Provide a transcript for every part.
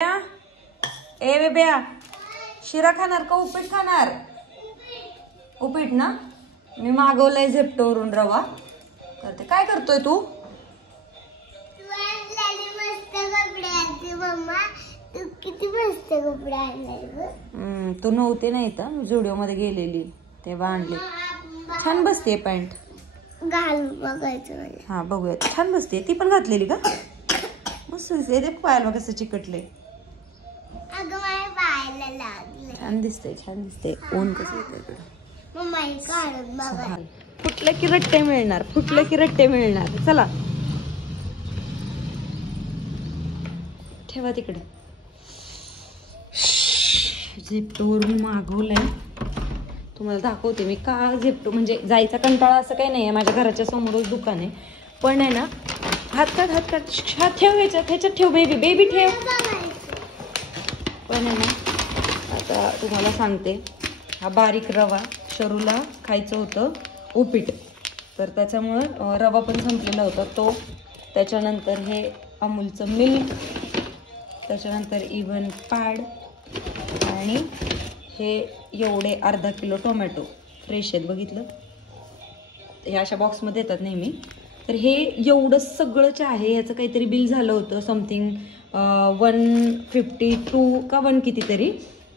ए बेब्या, शिरा खाणार का उपीट खाणार? उपीट ना. मी मागवलंय झेप्टोवरून रवा. करते. काय करतोय तू? तू नव्हते नाही तर जुडिओ मध्ये गेलेली तेव्हा आणले. छान बसते पॅन्ट. घाल बघायचं. हा बघूया. छान बसते. ती पण घातलेली का? मस्त दिसते. ते पायाला कसं चिकटले. छान दिसते. छान दिसते. ऊन कसं येते. फुटलं की रट्टे मिळणार. फुटलं की रट्टे मिळणार. चला ठेवा तिकडे. झेप्टोवरून मागवलंय. तुम्हाला दाखवते मी का. झेप्टो म्हणजे जायचा कंटाळा असं काही नाहीये. माझ्या घराच्या समोरच दुकान आहे. पण आहे ना, हात काढ ठेव. ह्याच्यात ठेव. बेबी ठेव. पण आहे ना, आता तुम्हाला सांगते. हा बारीक रवा शरूला खायचं होतं उपीट, तर त्याच्यामुळं रवा पण संपलेला होता तो. त्याच्यानंतर हे अमूलचं मिल्क, त्याच्यानंतर इव्हन पॅड, आणि हे एवढे अर्धा किलो टोमॅटो फ्रेश आहेत. बघितलं, हे अशा बॉक्समध्ये येतात नेहमी. तर हे एवढं सगळंच आहे. ह्याचं काहीतरी बिल झालं होतं समथिंग 152 का 1 कितीतरी.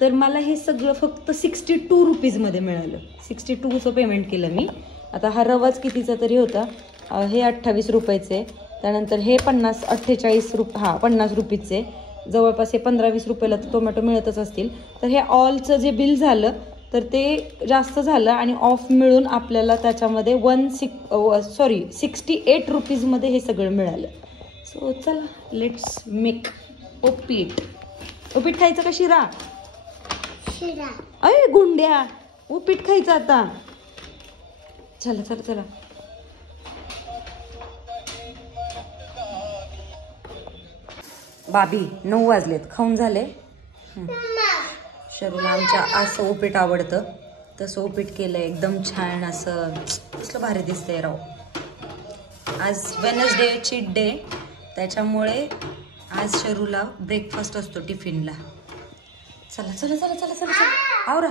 तर मला हे सगळं फक्त 62 रुपीजमध्ये मिळालं. 62चं पेमेंट केलं मी. आता हा रवाच कितीचा तरी होता. हे 28 रुपयाचे. त्यानंतर हे 48 रुपीचे. जवळपास हे 15-20 रुपयाला तर टोमॅटो मिळतच असतील. तर हे ऑलचं जे बिल झालं तर ते जास्त झालं, आणि ऑफ मिळून आपल्याला त्याच्यामध्ये 68 रुपीजमध्ये हे सगळं मिळालं. सो चला, लेट्स मेक उपीट. उपीट खायचं का शिरा? अय गुंड्या, उपीट खायचं आता. चला. बाबी 9 वाजलेत. खाऊन झाले. शरूला आमच्या असं उपीट आवडतं. तसं उपीट केलंय एकदम छान. असं कसलं भारी दिसतंय राव. आज वेनसडे चीट डे, त्याच्यामुळे आज शरूला ब्रेकफास्ट असतो टिफिनला. चला आवरा.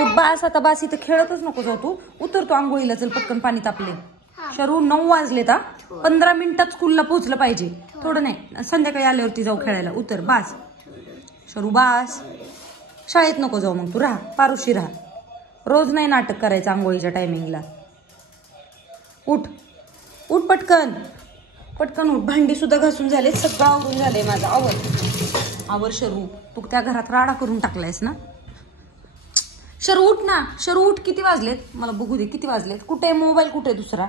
उठ बास आता. बास इथं खेळतच नको जाऊ तू. उतरतो आंघोळीला. चल पटकन पाणी तापले. शरू 9 वाजलेत. 15 मिनिटात स्कूलला पोहोचलं पाहिजे. थोडं नाही, संध्याकाळी आल्यावरती जाऊ खेळायला. उतर बास. शरू बास. शाळेत नको जाऊ मग तू. राहा पारुशी राहा. रोज नाही नाटक करायचं आंघोळीच्या टायमिंगला. उठ पटकन उठ. भांडी सुद्धा घासून झाले. सगळं आवरून झालंय माझं. आवर शरू. तू त्या घरात राडा करून टाकलायस ना. शरू उठ ना. शरू उठ. किती वाजलेत मला बघू दे. किती वाजलेत? कुठे मोबाईल? कुठे दुसरा?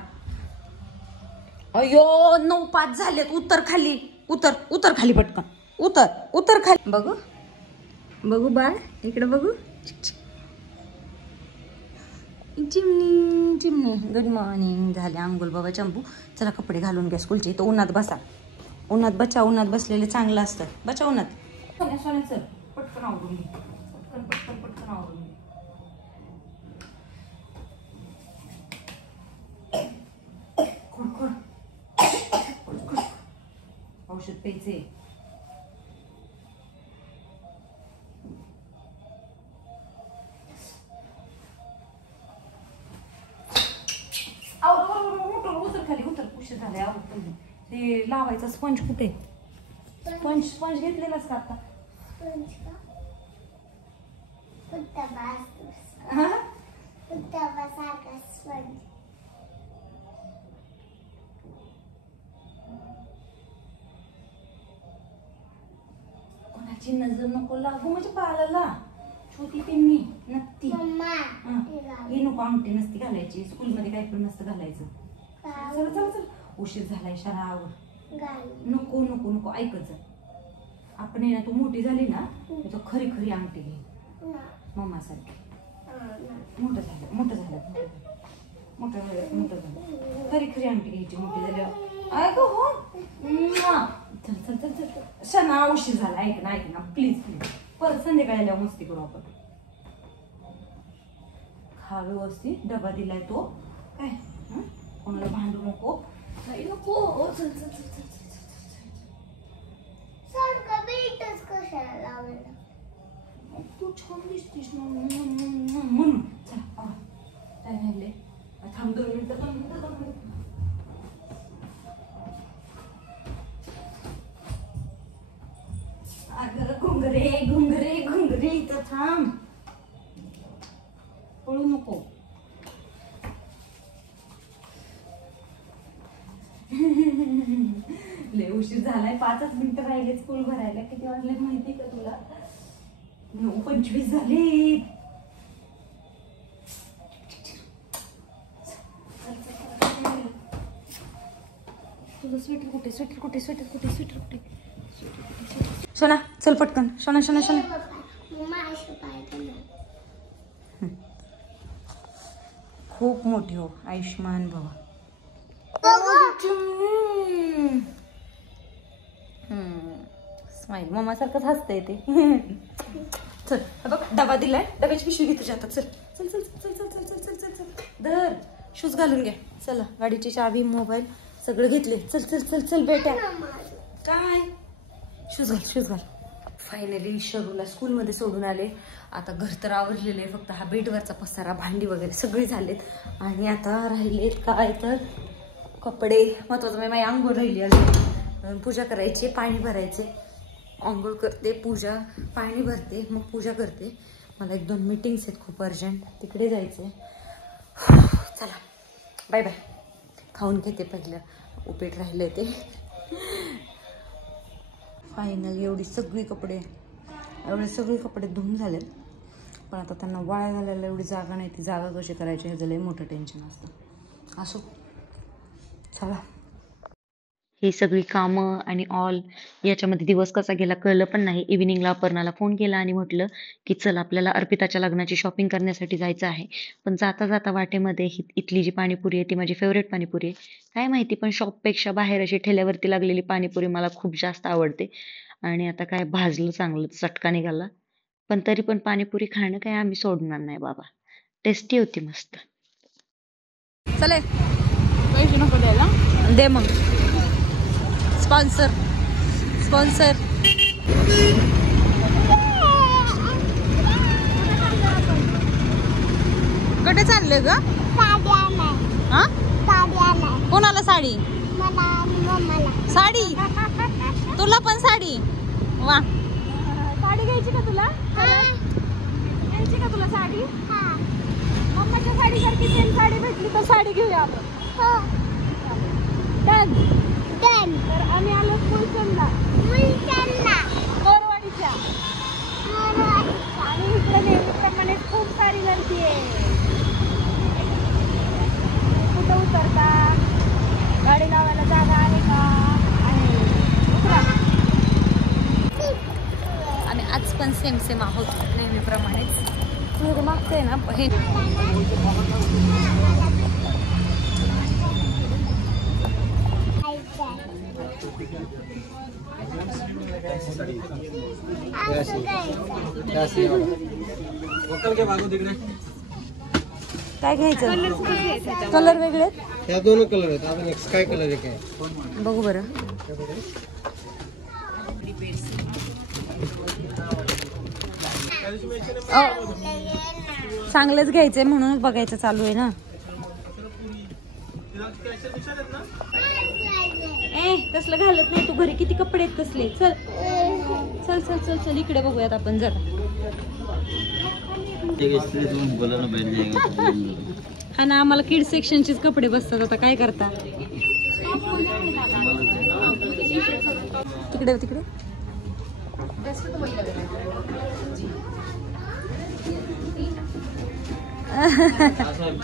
अयो 9:05 झालेत. उतर खाली. उतर खाली पटकन. उतर खाली. बघू बाळ. इकडे बघू. चिमणी. Good morning. झाले आंघोळ बाबा चंपू. चला कपडे घालून घ्या स्कूलचे. तो उन्हात बसा. उन्हात बचा. उन्हात बसलेले चांगलं असतं. बचा उन्हात. सोन्या चल पटकन आवरून घे. पटकन आवरून घे. खोड. औषध प्यायचे. उतर खाली. उशीर झाले. ते लावायचा स्पंज कुठे? स्पंज घेतलेलाच का आता? कोणाची नजर नको लागू म्हणजे बाळाला. छोटी पिन्नी नक्की. हे नको. अंगठी नसती घालायची. स्कूलमध्ये काही पण नसतं घालायचं. चल. उशीर झालाय. शरावर नको. ऐकत जा. आपण आहे ना, तू मोठी झाली ना तर खरी अंगठी घे मम्मा सारखी. मोठं झालं. खरी अंगठी घ्यायची मोठी झाल्यावर. ऐक हो. चल. शना उशीर झाला. ऐक ना प्लीज. परत संध्याकाळी आल्यावर मस्ती करू आपण. खा व्यवस्थित. डबा दिलाय तो. काय कोणाला भांडू नको. चल. इथंच कशाला लावायला? तू छान दिसतीस म्हणून. चला आवरा. काय राहिले? थांब 2 मिनिटं, 2 मिनिटं, 2 मिनिटं. अगं घुंगरे घुंगरे घुंगरे इथं थांब. पळू नको. लय उशीर झालाय. 5च मिनिटं राहिले स्कूल भरायला. किती वाजले माहिती का तुला? 9:25 झाले. तुझं स्वेटर कुठे? स्वेटर कुठे? स्वेटर कुठे? स्वेटर कुठे? सोना चल पटकन. सोना सोना सोना. मम्मा अशी पाहिजे ना. खूप मोठी हो. आयुष्मान भव. स्माईल मम्मा सारखंच हसतंय ते. चल बघ डबा दिलाय. डब्याची पिशवी घे तुझ्या हातात. चल चल चल चल चल चल चल चल चल चल. धर शूज घालून घ्या. चला गाडीची चावी मोबाईल सगळं घेतले. चल चल चल चल बेटा. काय शूज घाल शूज घाल. फायनली शरूला स्कूलमध्ये सोडून आले. आता घर तर आवरलेलं आहे. फक्त हा बेडवरचा पसारा भांडी वगैरे सगळी झालेत. आणि आता राहिलेत काय तर कपडे. महत्वाचं मी माझी आंघोळ राहिली अजून. पूजा करायची. पाणी भरायचे. आंघोळ करते. पूजा पाणी भरते. मग पूजा करते. मला 1-2 मीटिंग्स आहेत खूप अर्जंट. तिकडे जायचे. चला बाय बाय. खाऊन घेते पहिलं. उपीट राहिले ते. फायनली एवढे सगळे कपडे धुवून झालेत. पण आता त्यांना वाळ्या घालायला एवढी जागा नाही. ती जागा कशी करायची ह्याचं लय मोठं टेन्शन असतं. असो चला. ही सगळी कामं आणि ऑल याच्यामध्ये दिवस कसा गेला कळलं पण नाही. इव्हिनिंगला अपर्णाला फोन केला आणि म्हटलं की चल आपल्याला अर्पिताच्या लग्नाची शॉपिंग करण्यासाठी जायचं आहे. पण जाता जाता वाटेमध्ये इथली जी पाणीपुरी आहे ती माझी फेवरेट पाणीपुरी आहे. काय माहिती पण शॉपपेक्षा बाहेर अशी ठेल्यावरती लागलेली पाणीपुरी मला खूप जास्त आवडते. आणि आता काय भाजलं चांगलं चटका निघाला. पण तरी पण पाणीपुरी खाणं काय आम्ही सोडणार नाही बाबा. टेस्टी होती मस्त. चले पैसे नको द्यायला. दे मग. स्पॉन्सर कुठे चालले ग? हा कोणाला साडी? साडी तुला पण साडी. वा साडी घ्यायची का तुला? घ्यायची का तुला साडी? मम्माच्या साडीसारखी सेम साडी भेटली तर साडी घेऊया आपण. डन. तर आम्ही आलो फुलचंदला. बोरवाडीच्या. आणि इकडे नेहमीप्रमाणे खूप सारी गर्दी आहे. कुठं उतरता? गाडी लावायला जागा आहे का? आहे. उतरा. आम्ही आज पण सेम आहोत नेहमीप्रमाणेच. तुझं मागते ना हे. काय घ्यायचं? कलर वेगळे आहेत. ह्या 2 कलर आहेत. अजून एक स्काय कलर एक आहे. बघू बरं. चांगलंच घ्यायचंय म्हणूनच बघायचं चालू आहे ना. तसलं घालत नाही तू. घरी किती कपडे आहेत तसले. चल चल चल चल चल इकडे बघूयात आपण जरा. हा ना आम्हाला किड सेक्शनचेच कपडे बसतात. आता काय करता. तिकडे तिकडे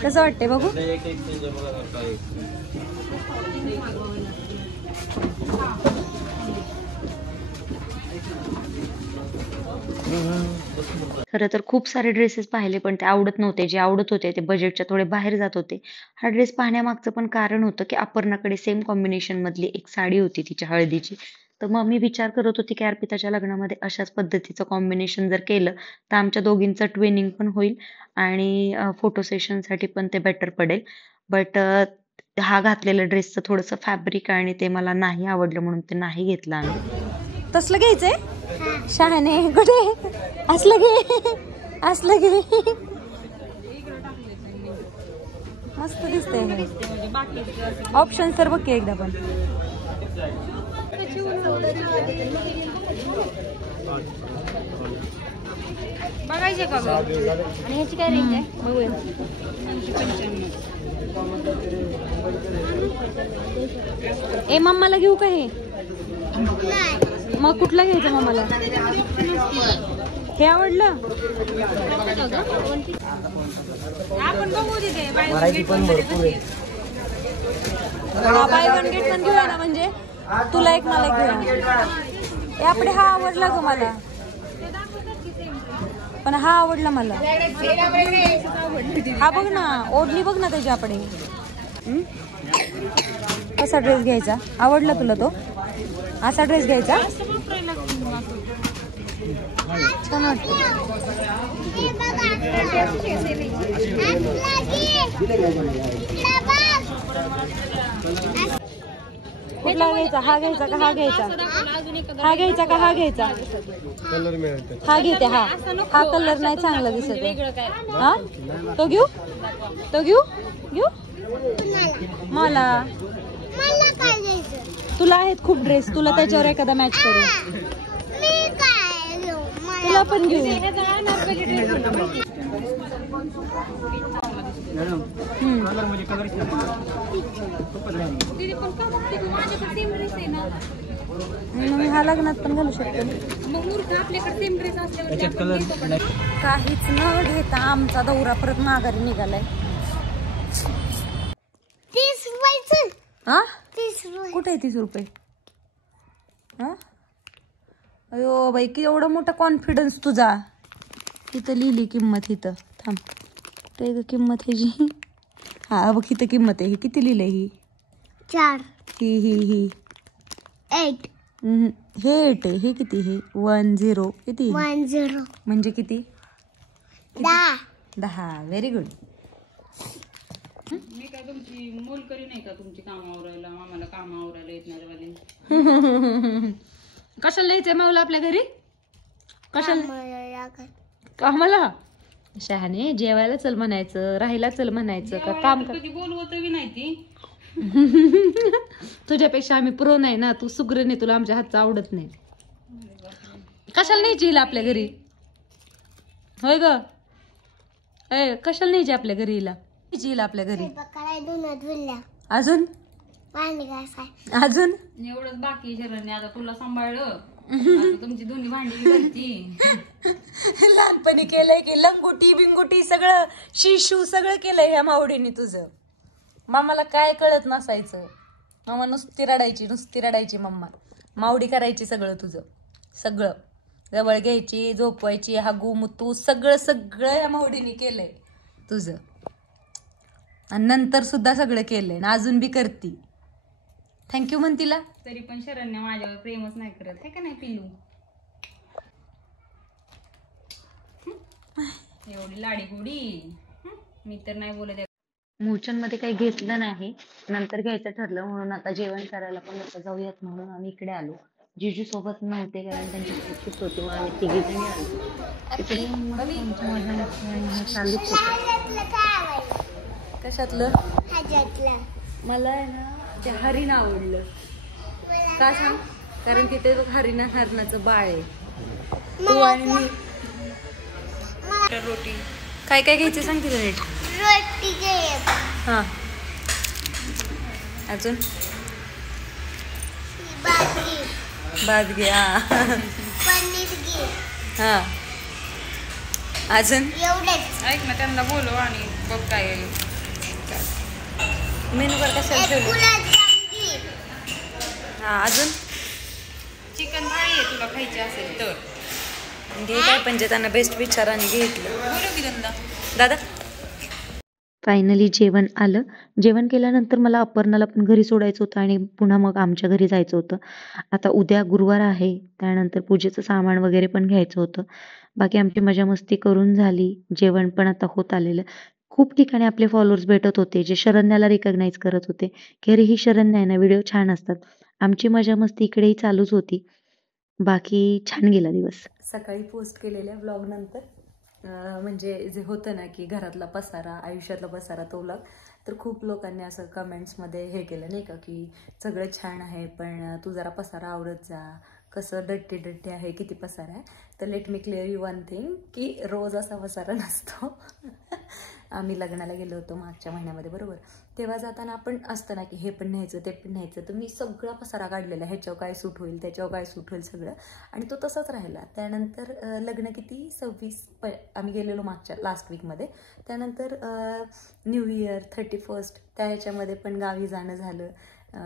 कसं वाटतंय बघू. खरं तर खूप सारे ड्रेसेस पाहिले पण ते आवडत नव्हते. जे आवडत होते ते बजेटच्या थोडे बाहेर जात होते. हा ड्रेस पाहण्यामागचं पण कारण होतं की अपर्णाकडे सेम कॉम्बिनेशन मधली एक साडी होती तिच्या हळदीची. तर मग मी विचार करत होते की अर्पिताच्या लग्नामध्ये अशाच पद्धतीचं कॉम्बिनेशन जर केलं तर आमच्या दोघींचं ट्विनिंग पण होईल आणि फोटो सेशनसाठी पण ते बेटर पडेल. बट हा घातलेल्या ड्रेसचं थोडंसं फॅब्रिक आणि ते मला नाही आवडलं म्हणून ते नाही घेतलं आम्ही. तसलं घ्यायचंय शहाणे कुठे असलं घे असलं घे मस्त दिसतंय ऑप्शन तर बघ की एकदा पण बघायचे का आणि ह्याची काय रेंज आहे बघूया ए मम्माला घेऊ का हे मग कुठला घ्यायचं मम्माला हे आवडलं आपण बघू तिथे बाय वन गेट पण घेऊया ना म्हणजे तुला एक मला घेऊया हे आपले हा आवडला ग मला पण हा आवडला मला हा बघ ना ओढणी बघ ना त्याच्याकडे कसा ड्रेस घ्यायचा आवडला तुला तो असा ड्रेस घ्यायचा छान वाटतो कुठला घ्यायचा हा घ्यायचा का हा घ्यायचा हा घ्यायचा का हा घ्यायचा कलर मिळते हा घेते हा हा कलर नाही चांगला दिसत हा तो घेऊ तो घेऊ घेऊ मला तुला आहेत खूप ड्रेस तुला त्याच्यावर एखादा मॅच करू तुला पण घेऊ हा लग्नात पण घालू शकतो काहीच न घेता आमचा दौरा परत माघारी निघालाय 30 रुपयाचं हा 30 रुपये कुठे आहे 30 रुपये हा अयो बाई की एवढा मोठा कॉन्फिडन्स तुझा तिथं लिहिली किंमत इथं थांब ते किंमत ह्याची हा बघ इथं किंमत आहे ही किती लिहिलंय ही 4 ही 8 हे 8 आहे हे किती हे 10 किती 10 म्हणजे किती 10 व्हेरी गुड मी काय तुमची मोलकरी नाही का तुमची कामावरायला आम्हाला कामावरायला येत नाही वाली कशाला यायचंय माऊला आपल्या घरी कशाला मला कामाला शहाणे जेवायला चल म्हणायचं राहायला चल म्हणायचं का काम कर कधी बोलवत बी नाही ती तुझ्यापेक्षा आम्ही प्रो नाही ना तू सुग्र नाही तुला आमच्या हातचं आवडत नाही कशाला न्यायची हिला आपल्या घरी होय ग कशाला न्यायची आपल्या घरी हिला हिला आपल्या घरी अजून अजून एवढंच बाकी शरीराने आता तुला सांभाळलं आता तुमची दोन्ही भांडी घरची लहानपणी केलंय की लंगुटी बिंगुटी सगळं शिशू सगळं केलंय ह्या मावडीने तुझं मामाला काय कळत नसायचं मामा नुसती रडायची मम्मा मावडी करायची सगळं तुझं सगळं जवळ घ्यायची झोपवायची हागू मुतू सगळं सगळं या मावडीने केलंय तुझं आणि नंतर सुद्धा सगळं केलंय ना अजून बी करती थँक्यू म्हण तिला तरी पण शरण्या माझ्यावर प्रेमच नाही करत आहे का नाही पिल्लू एवढी लाडी गोडी मी तर नाही बोलत मूर्छांमध्ये काही घेतलं नाही नंतर घ्यायचं ठरलं म्हणून आता जेवण करायला पण आता जाऊयात म्हणून आम्ही इकडे आलो जिजू सोबत नव्हते कारण त्यांची शिफ्ट होती मग आम्ही तिघी जणी आलो इकडे मजा चालूच होतं कशातलं मला आहे ना ते हरिण आवडलं का सांग कारण तिथे हरणाचं बाळ आहे तू आणि मी रोटी काय काय घ्यायचं सांग तिला नीट रोटी घे हां अजून भात घे हां पनीर घे हां अजून एवढेच ऐक ना त्यांना बोलव आणि बघ काय मेनू कार्ड कशाला ठेवलं गुलाबजाम घे हां अजून चिकन थाळी आहे तुला खायची असेल तर घे काय म्हणजे त्यांना बेस्ट विचाराने घेतलं बोलव की त्यांना दादा फायनली जेवण आलं जेवण केल्यानंतर मला अपर्णाला पण घरी सोडायचं होतं आणि पुन्हा मग आमच्या घरी जायचं होतं आता उद्या गुरुवार आहे त्यानंतर पूजेचं सामान वगैरे पण घ्यायचं होतं बाकी आमची मजा मस्ती करून झाली जेवण पण आता होत आलेलं खूप ठिकाणी आपले फॉलोअर्स भेटत होते जे शरण्याला रिकग्नाइज करत होते की अरे ही शरण्य आहे ना व्हिडिओ छान असतात आमची मजा मस्ती इकडेही चालूच होती बाकी छान गेला दिवस. सकाळी पोस्ट केलेल्या व्लॉग नंतर म्हणजे जे होतं ना की घरातला पसारा, आयुष्यातला पसारा, तो व्लॉग, तर खूप लोकांनी असं कमेंट्समध्ये हे केलं नाही का की सगळं छान आहे पण तू जरा पसारा आवरत जा, कसं डट्टी डट्टी आहे, किती पसारा आहे. तर let me clear you one thing की रोज असा पसारा नसतो. आम्ही लग्नाला गेलो होतो मागच्या महिन्यामध्ये, बरोबर, तेव्हा जाताना आपण असतं ना की हे पण न्यायचं ते पण न्यायचं, तर मी सगळा पसारा काढलेला, ह्याच्यावर काय सूट होईल त्याच्यावर काय सूट होईल सगळं, आणि तो तसाच राहिला. त्यानंतर लग्न किती 26 आम्ही गेलेलो मागच्या लास्ट वीकमध्ये. त्यानंतर न्यू इयर 31 त्या ह्याच्यामध्ये पण गावी जाणं झालं.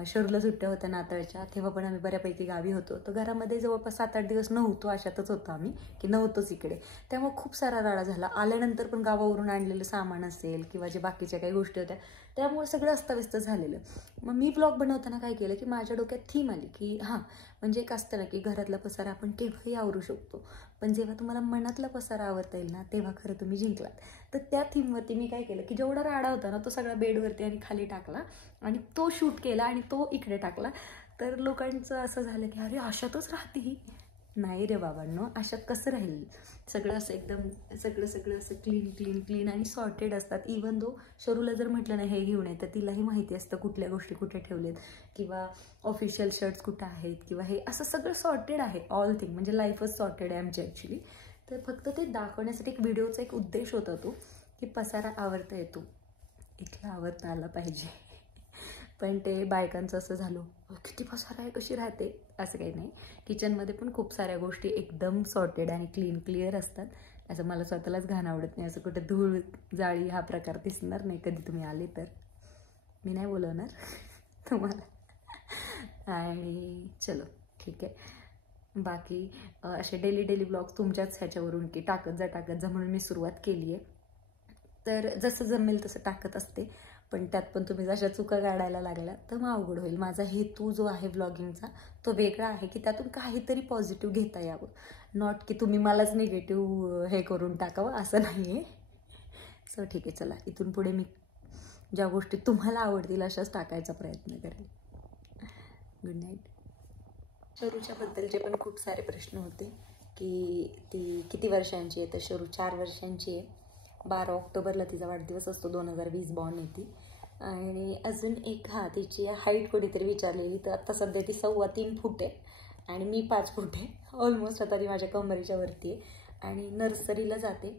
शरूला सुट्ट्या होत्या नाताळच्या, तेव्हा पण आम्ही बऱ्यापैकी गावी होतो. तर घरामध्ये जवळपास 7-8 दिवस नव्हतो, अशातच होतो आम्ही की नव्हतोच इकडे. त्यामुळे खूप सारा राडा झाला. आल्यानंतर पण गावावरून आणलेलं सामान असेल किंवा जे बाकीच्या काही गोष्टी होत्या, त्यामुळे सगळं अस्ताव्यस्त झालेलं. मग मी ब्लॉग बनवताना काय केलं की माझ्या डोक्यात थीम आली की हां, म्हणजे एक असतं ना की घरातला पसारा आपण केव्हाही आवरू शकतो, पण जेव्हा तुम्हाला मनातला पसारा आवरता येईल ना तेव्हा खरं तुम्ही जिंकलात. तर त्या थीमवरती मी काय केलं की जेवढा राडा होता ना तो सगळा बेडवरती आणि खाली टाकला आणि तो शूट केला आणि तो इकडे टाकला. तर लोकांचं असं झालं की अरे अशातच राहते ही. नाही रे बाबांनो, अशात कसं राहील, सगळं असं एकदम सगळं असं क्लीन आणि सॉर्टेड असतात. इवन दो शरूला जर म्हटलं ना हे घेऊन ये, तर तिलाही माहिती असतं कुठल्या गोष्टी कुठे ठेवलेत किंवा ऑफिशियल शर्ट्स कुठं आहेत किंवा हे असं सगळं सॉर्टेड आहे. ऑल थिंग म्हणजे लाईफच सॉर्टेड आहे आमची ॲक्च्युली. तर फक्त ते दाखवण्यासाठी एक व्हिडिओचा एक उद्देश होता तो की पसारा आवरता येतो, इथला आवरता आला पाहिजे. पण ते बायकांचं असं झालं किती पसारा आहे, कशी राहते, असं काही नाही. किचनमध्ये पण खूप साऱ्या गोष्टी एकदम सॉर्टेड आणि क्लिअर असतात. असं मला स्वतःलाच घाण आवडत नाही, असं कुठे धूळ जाळी हा प्रकार दिसणार नाही कधी तुम्ही आले तर. मी नाही बोलवणार तुम्हाला. आणि चलो ठीक आहे. बाकी असे डेली ब्लॉग्स तुमच्याच ह्याच्यावरून की टाकत जा म्हणून मी सुरुवात केली आहे. तर जसं जमेल तसं टाकत असते, पण त्यात पण तुम्ही जशा चुका काढायला लागल्या तर मग अवघड होईल. माझा हेतू जो आहे ब्लॉगिंगचा तो वेगळा आहे की त्यातून काहीतरी पॉझिटिव्ह घेता यावं, नॉट की तुम्ही मलाच निगेटिव्ह हे करून टाकावं, असं नाही आहे. सो ठीक आहे, चला इथून पुढे मी ज्या गोष्टी तुम्हाला आवडतील अशाच टाकायचा प्रयत्न करेन. Good night. शरूच्याबद्दलचे पण खूप सारे प्रश्न होते की ती किती वर्षांची आहे. तर शरू 4 वर्षांची आहे. 12 ऑक्टोबरला तिचा वाढदिवस असतो. 2020 बॉर्न आहे ती. आणि अजून एक तिची हाईट कोणीतरी विचारलेली, तर आता सध्या ती 3.25 फूट आहे आणि मी 5 फूट आहे. ऑलमोस्ट आता ती माझ्या कमरेच्या वरती आहे आणि नर्सरीला जाते.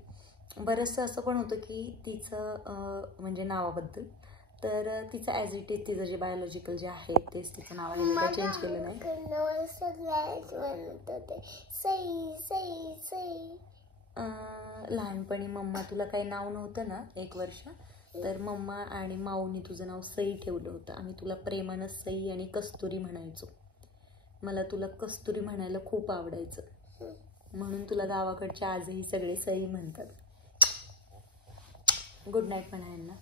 बरंचसं असं पण होतं की तिचं म्हणजे नावाबद्दल, तर तिचं ॲज इट इज तिचं जे बायोलॉजिकल जे आहे तेच तिचं नाव आहे, काही चेंज केलं नाही. लहानपणी मम्मा तुला काही नाव नव्हतं ना 1 वर्ष, तर मम्मा आणि माऊनी तुझं नाव सई ठेवलं होतं. आम्ही तुला प्रेमानं सई आणि कस्तुरी म्हणायचो. मला तुला कस्तुरी म्हणायला खूप आवडायचं, म्हणून तुला गावाकडचे आजही सगळे सई म्हणतात. गुड नाईट म्हणा यांना.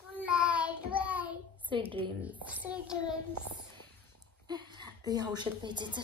Good night, bye. Sweet dreams. Sweet dreams. ते औषध प्यायचे, चल.